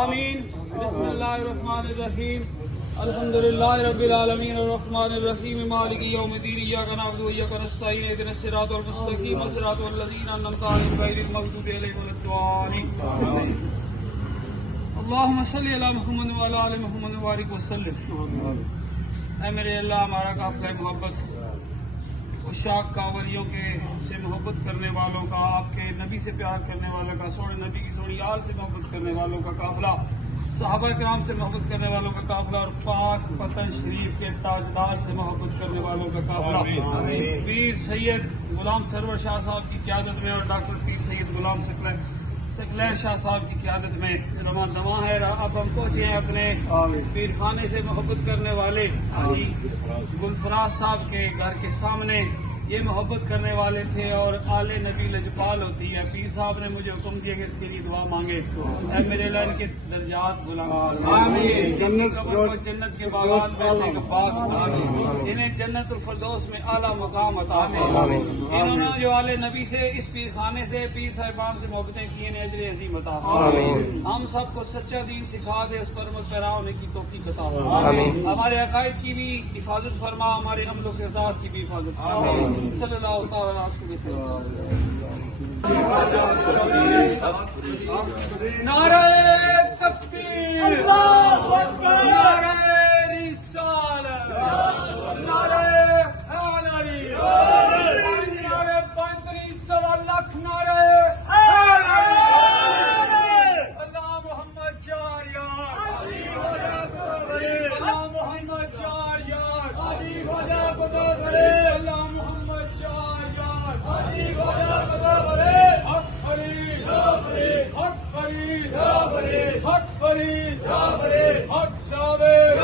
آمین. بسم اللہ الرحمن الرحیم. الحمد للہ رب العالمین الرحمن الرحیم مالک یوم الدین. ایاک نعبد و ایاک نستعین اهدنا الصراط المستقیم صراط الذین انعمت علیہم غیر المغضوب علیہم ولا الضالین. اللہم صلی علی محمد وعلی آل محمد وبارک وسلم. اے میرے اللہ، ہمارا قافلہ محبت عشاق کا، ولیوں کے سے محبت کرنے والوں کا، آپ کے نبی سے پیار کرنے والوں کا، سونے نبی کی سونی آل سے محبت کرنے والوں کا قافلہ، صحابہ کرام سے محبت کرنے والوں کا قافلہ، اور پاک وطن شریف کے تاجدار سے محبت کرنے والوں کا قافلہ، پیر سید غلام سرور شاہ صاحب کی قیادت میں اور ڈاکٹر پیر سید غلام سکلیر شاہ صاحب کی قیادت میں رواں دواں ہے. اب ہم پہنچے ہیں اپنے پیر خانے سے محبت کرنے والے حاجی گلفراز صاحب کے گھر کے سامنے. یہ محبت کرنے والے تھے اور آل نبی لجپال ہوتی ہے. پیر صاحب نے مجھے حکم دیا کہ اس کے لیے دعا مانگے. اے میرے اللہ ان کے درجات بلند، قبر کو جنت کے باغات میں سے باغ، انہیں جنت الفردوس میں اعلیٰ مقام عطا فرمائے. انہوں نے جو آل نبی سے، اس پیر خانے سے، پیر صاحبان سے محبتیں کی، انہیں اجر عظیم عطا فرمائے. ہم سب کو سچا دین سکھا دے، اس پر عمل پیرا ہونے کی توفیق عطا فرمائے. ہمارے عقائد کی بھی حفاظت فرما، ہمارے عمل و کردار کی بھی حفاظت فرما. صلی اللہ تعالی علیہ وسلم. نعرہ تکبیر، اللہ اکبر، نعرہ رسالت، نعرہ حیدری، نعرہ پینتیس سوا لاکھ، نعرہ اللہ محمد چار یار، اللہ محمد چار یار، اللہ محمد چار یار. حق فرید، حق فرید، حق فرید، حق ثابت.